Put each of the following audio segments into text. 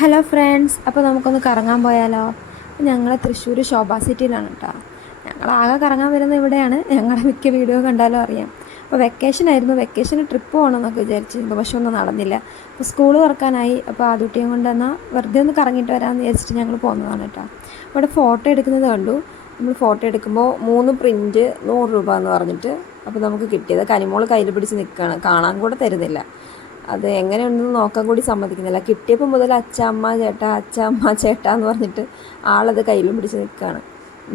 Hello friends, അപ്പോൾ നമുക്കൊന്ന് കറങ്ങാൻ പോയാലോ? ഞങ്ങൾ തൃശ്ശൂർ ശോഭ സിറ്റിയിലാണ് കേട്ടോ. ഞങ്ങളാകെ കറങ്ങാൻ വരുന്നത് ഇവിടെയാണ്. ഞങ്ങളുടെ മിക്ക വീഡിയോ കണ്ടാലും അറിയാം. അപ്പോൾ വെക്കേഷന് ട്രിപ്പ് പോകണമെന്നൊക്കെ വിചാരിച്ചിരുന്നു, പക്ഷെ ഒന്നും നടന്നില്ല. അപ്പോൾ സ്കൂൾ തുറക്കാനായി. അപ്പോൾ ആദ്യകുട്ടിയും കൊണ്ട് എന്നാൽ വെറുതെ ഒന്ന് കറങ്ങിയിട്ട് വരാമെന്ന് വിചാരിച്ചിട്ട് ഞങ്ങൾ പോകുന്നതാണ് കേട്ടോ. അവിടെ ഫോട്ടോ എടുക്കുന്നത് കണ്ടു. നമ്മൾ ഫോട്ടോ എടുക്കുമ്പോൾ 3 പ്രിൻറ്റ് 100 രൂപ എന്ന് പറഞ്ഞിട്ട് അപ്പോൾ നമുക്ക് കിട്ടിയത്. കനിമോൾ കയ്യിൽ പിടിച്ച് നിൽക്കുകയാണ്, കാണാൻ കൂടെ തരുന്നില്ല. അത് എങ്ങനെയുണ്ടെന്ന് നോക്കാൻ കൂടി സമ്മതിക്കുന്നില്ല. കിട്ടിയപ്പോൾ മുതൽ അച്ഛമ്മ ചേട്ടാ അച്ഛമ്മ ചേട്ടാ എന്ന് പറഞ്ഞിട്ട് ആളത് കയ്യിലും പിടിച്ച് നിൽക്കുകയാണ്.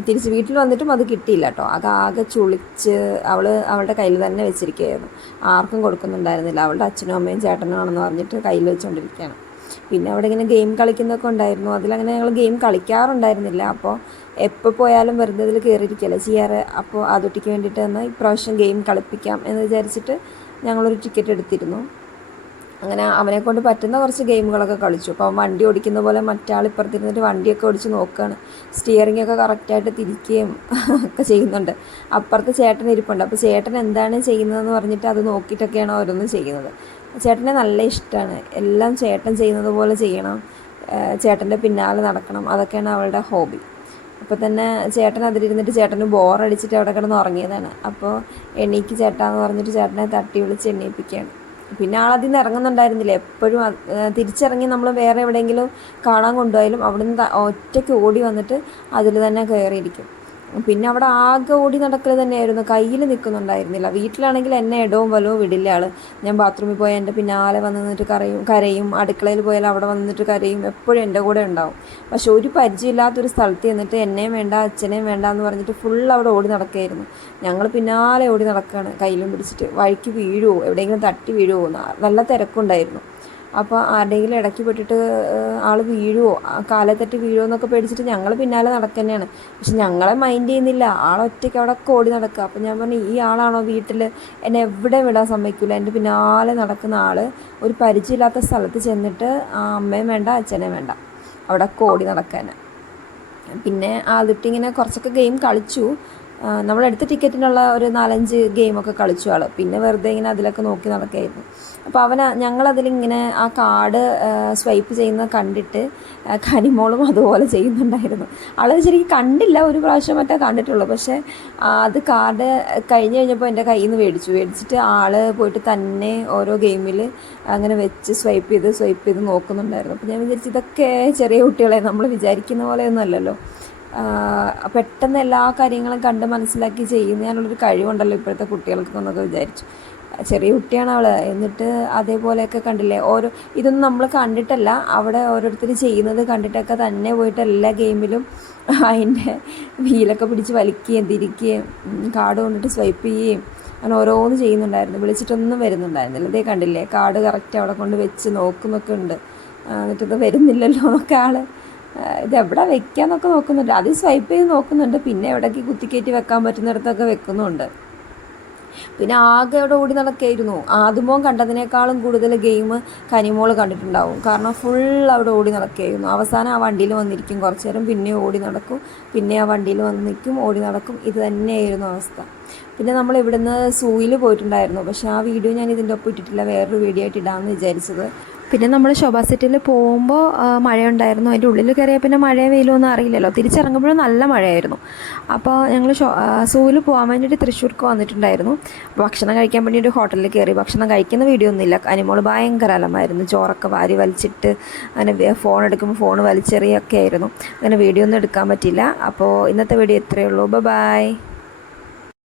തിരിച്ച് വീട്ടിൽ വന്നിട്ടും അത് കിട്ടിയില്ല കേട്ടോ. ആകെ ചുളിച്ച് അവളുടെ കയ്യിൽ തന്നെ വെച്ചിരിക്കുകയായിരുന്നു. ആർക്കും കൊടുക്കുന്നുണ്ടായിരുന്നില്ല. അവളുടെ അച്ഛനും അമ്മയും ചേട്ടനാണെന്ന് പറഞ്ഞിട്ട് കയ്യിൽ വെച്ചുകൊണ്ടിരിക്കുകയാണ്. പിന്നെ അവിടെ ഇങ്ങനെ ഗെയിം കളിക്കുന്നതൊക്കെ ഉണ്ടായിരുന്നു. അതിലങ്ങനെ ഞങ്ങൾ ഗെയിം കളിക്കാറുണ്ടായിരുന്നില്ല. അപ്പോൾ എപ്പോൾ പോയാലും വെറുതെ ഇതിൽ കയറിയിരിക്കുകയല്ലേ ചെയ്യാറ്. അപ്പോൾ ആദ്യകുട്ടിക്ക് വേണ്ടിയിട്ട് തന്നെ ഇപ്രാവശ്യം ഗെയിം കളിപ്പിക്കാം എന്ന് വിചാരിച്ചിട്ട് ഞങ്ങളൊരു ടിക്കറ്റ് എടുത്തിരുന്നു. അങ്ങനെ അവനെക്കൊണ്ട് പറ്റുന്ന കുറച്ച് ഗെയിമുകളൊക്കെ കളിച്ചു. അപ്പോൾ അവൻ വണ്ടി ഓടിക്കുന്ന പോലെ മറ്റാൾ ഇപ്പുറത്തിരുന്നിട്ട് വണ്ടിയൊക്കെ ഓടിച്ച് നോക്കുകയാണ്. സ്റ്റിയറിംഗ് ഒക്കെ കറക്റ്റായിട്ട് തിരിക്കുകയും ഒക്കെ ചെയ്യുന്നുണ്ട്. അപ്പുറത്ത് ചേട്ടൻ ഇരിപ്പുണ്ട്. അപ്പോൾ ചേട്ടൻ എന്താണ് ചെയ്യുന്നതെന്ന് പറഞ്ഞിട്ട് അത് നോക്കിയിട്ടൊക്കെയാണ് ഓരോന്നും ചെയ്യുന്നത്. ചേട്ടനെ നല്ല ഇഷ്ടമാണ്. എല്ലാം ചേട്ടൻ ചെയ്യുന്നത് പോലെ ചെയ്യണം, ചേട്ടൻ്റെ പിന്നാലെ നടക്കണം, അതൊക്കെയാണ് അവളുടെ ഹോബി. അപ്പോൾ തന്നെ ചേട്ടൻ അതിലിരുന്നിട്ട് ചേട്ടന് ബോറടിച്ചിട്ട് അവിടെ കിടന്ന് ഉറങ്ങിയതാണ്. അപ്പോൾ എണീക്ക് ചേട്ടാന്ന് പറഞ്ഞിട്ട് ചേട്ടനെ തട്ടി വിളിച്ച് എണീപ്പിക്കുകയാണ്. പിന്നെ ആളതിൽ നിന്ന് ഇറങ്ങുന്നുണ്ടായിരുന്നില്ല. എപ്പോഴും തിരിച്ചിറങ്ങി നമ്മൾ വേറെ എവിടെയെങ്കിലും കാണാൻ കൊണ്ടുപോയാലും അവിടെ നിന്ന് ഒറ്റയ്ക്ക് ഓടി വന്നിട്ട് അതിൽ തന്നെ കയറിയിരിക്കും. പിന്നെ അവിടെ ആകെ ഓടി നടക്കൽ തന്നെയായിരുന്നു, കയ്യിൽ നിൽക്കുന്നുണ്ടായിരുന്നില്ല. വീട്ടിലാണെങ്കിൽ എന്നെ ഇടവും വലവും വിടില്ല ആൾ. ഞാൻ ബാത്റൂമിൽ പോയാൽ എൻ്റെ പിന്നാലെ വന്ന് നിന്നിട്ട് കരയും. അടുക്കളയിൽ പോയാൽ അവിടെ വന്നിട്ട് കരയും. എപ്പോഴും എൻ്റെ കൂടെ ഉണ്ടാവും. പക്ഷെ ഒരു പരിചയമില്ലാത്തൊരു സ്ഥലത്ത് ചെന്നിട്ട് എന്നെയും വേണ്ട അച്ഛനെയും വേണ്ട എന്ന് പറഞ്ഞിട്ട് ഫുൾ അവിടെ ഓടി നടക്കുകയായിരുന്നു. ഞങ്ങൾ പിന്നാലെ ഓടി നടക്കുകയാണ്, കയ്യിലും പിടിച്ചിട്ട്. വഴിക്ക് വീഴുമോ, എവിടെയെങ്കിലും തട്ടി വീഴുമോ, നല്ല തിരക്കുണ്ടായിരുന്നു. അപ്പോൾ ആരുടെയെങ്കിലും ഇടയ്ക്ക് പെട്ടിട്ട് ആൾ വീഴുമോ, കാലെ തട്ടി വീഴുമോ എന്നൊക്കെ പേടിച്ചിട്ട് ഞങ്ങൾ പിന്നാലെ നടക്കുന്നതാണ്. പക്ഷെ ഞങ്ങളെ മൈൻഡ് ചെയ്യുന്നില്ല. ആളൊറ്റയ്ക്ക് അവിടെ ഓടി നടക്കുക. അപ്പോൾ ഞാൻ പറഞ്ഞു, ഈ ആളാണോ വീട്ടിൽ എന്നെ എവിടെ വിടാൻ സമ്മതിക്കില്ല. എൻ്റെ പിന്നാലെ നടക്കുന്ന ആൾ ഒരു പരിചയമില്ലാത്ത സ്ഥലത്ത് ചെന്നിട്ട് അമ്മയും വേണ്ട അച്ഛനെയും വേണ്ട, അവിടെ ഓടി നടക്കാൻ. പിന്നെ ആദ്യമായിട്ട് ഇങ്ങനെ കുറച്ചൊക്കെ ഗെയിം കളിച്ചു. നമ്മളെടുത്ത ടിക്കറ്റിനുള്ള ഒരു 4-5 ഗെയിമൊക്കെ കളിച്ചു ആൾ. പിന്നെ വെറുതെ ഇങ്ങനെ അതിലൊക്കെ നോക്കി നടക്കുകയായിരുന്നു. അപ്പോൾ ഞങ്ങളതിലിങ്ങനെ ആ കാർഡ് സ്വൈപ്പ് ചെയ്യുന്നത് കണ്ടിട്ട് കനിമോളും അതുപോലെ ചെയ്യുന്നുണ്ടായിരുന്നു. ആൾ ശരിക്കും കണ്ടില്ല, ഒരു പ്രാവശ്യം മറ്റേ കണ്ടിട്ടുള്ളൂ. പക്ഷേ അത് കാർഡ് കഴിഞ്ഞപ്പോൾ എൻ്റെ കയ്യിൽ നിന്ന് മേടിച്ചിട്ട് ആൾ പോയിട്ട് തന്നെ ഓരോ ഗെയിമിൽ അങ്ങനെ വെച്ച് സ്വൈപ്പ് ചെയ്ത് നോക്കുന്നുണ്ടായിരുന്നു. അപ്പോൾ ഞാൻ വിചാരിച്ചു, ഇതൊക്കെ ചെറിയ കുട്ടികളെ നമ്മൾ വിചാരിക്കുന്ന പോലെയൊന്നും അല്ലല്ലോ. പെട്ടെന്ന് എല്ലാ കാര്യങ്ങളും കണ്ട് മനസ്സിലാക്കി ചെയ്യാനുള്ളൊരു കഴിവുണ്ടല്ലോ ഇപ്പോഴത്തെ കുട്ടികൾക്ക് എന്നൊക്കെ വിചാരിച്ചു. ചെറിയ കുട്ടിയാണ് അവൾ. എന്നിട്ട് അതേപോലെയൊക്കെ കണ്ടില്ലേ, ഇതൊന്നും നമ്മൾ കണ്ടിട്ടല്ല, അവിടെ ഓരോരുത്തർ ചെയ്യുന്നത് കണ്ടിട്ടൊക്കെ തന്നെ പോയിട്ട് എല്ലാ ഗെയിമിലും അതിൻ്റെ വീലൊക്കെ പിടിച്ച് വലിക്കുകയും തിരിക്കുകയും കാർഡ് കൊണ്ടിട്ട് സ്വൈപ്പ് ചെയ്യുകയും അങ്ങനെ ഓരോന്ന് ചെയ്യുന്നുണ്ടായിരുന്നു. വിളിച്ചിട്ടൊന്നും വരുന്നുണ്ടായിരുന്നില്ല. ഇതേ കണ്ടില്ലേ, കാർഡ് കറക്റ്റ് അവിടെ കൊണ്ട് വെച്ച് നോക്കുന്നൊക്കെ ഉണ്ട്. എന്നിട്ടത് വരുന്നില്ലല്ലോ എന്നൊക്കെ ആൾ ഇതെവിടെ വെക്കാന്നൊക്കെ നോക്കുന്നുണ്ട്. അത് സ്വൈപ്പ് ചെയ്ത് നോക്കുന്നുണ്ട്. പിന്നെ എവിടേക്ക് കുത്തിക്കയറ്റി വെക്കാൻ പറ്റുന്നിടത്തൊക്കെ വെക്കുന്നുണ്ട്. പിന്നെ ആകെ അവിടെ ഓടി നടക്കുകയായിരുന്നു. ആദ്യമോ കണ്ടതിനേക്കാളും കൂടുതൽ ഗെയിം കനിമോൾ കണ്ടിട്ടുണ്ടാവും. കാരണം ഫുൾ അവിടെ ഓടി നടക്കുകയായിരുന്നു. അവസാനം ആ വണ്ടിയിൽ വന്നിരിക്കും, കുറച്ച് നേരം പിന്നെ ഓടി നടക്കും, പിന്നെ ആ വണ്ടിയിൽ വന്ന് നിൽക്കും, ഓടി നടക്കും. ഇത് തന്നെയായിരുന്നു അവസ്ഥ. പിന്നെ നമ്മൾ ഇവിടുന്ന് സൂയിൽ പോയിട്ടുണ്ടായിരുന്നു. പക്ഷേ ആ വീഡിയോ ഞാൻ ഇതിൻ്റെ ഒപ്പം ഇട്ടിട്ടില്ല, വേറൊരു വീഡിയോ ആയിട്ട് ഇടാമെന്ന് വിചാരിച്ചത്. പിന്നെ നമ്മൾ ശോഭ സിറ്റിയിൽ പോകുമ്പോൾ മഴയുണ്ടായിരുന്നു. അതിൻ്റെ ഉള്ളിൽ കയറിയാൽ പിന്നെ മഴയോ വെയിലോ ഒന്നും അറിയില്ലല്ലോ. തിരിച്ചിറങ്ങുമ്പോഴും നല്ല മഴയായിരുന്നു. അപ്പോൾ ഞങ്ങൾ സൂവിൽ പോകാൻ വേണ്ടിയിട്ട് തൃശ്ശൂർക്ക് വന്നിട്ടുണ്ടായിരുന്നു. ഭക്ഷണം കഴിക്കാൻ വേണ്ടി ഒരു ഹോട്ടലിൽ കയറി. ഭക്ഷണം കഴിക്കുന്ന വീഡിയോ ഒന്നുമില്ല. അനിമോൾ ഭയങ്കര അലമായിരുന്നു. ചോറൊക്കെ വാരി വലിച്ചിട്ട് അങ്ങനെ ഫോൺ എടുക്കുമ്പോൾ ഫോൺ വലിച്ചെറിയൊക്കെ ആയിരുന്നു. അങ്ങനെ വീഡിയോ ഒന്നും എടുക്കാൻ പറ്റില്ല. അപ്പോൾ ഇന്നത്തെ വീഡിയോ ഇത്രയേ ഉള്ളൂ. ബൈ.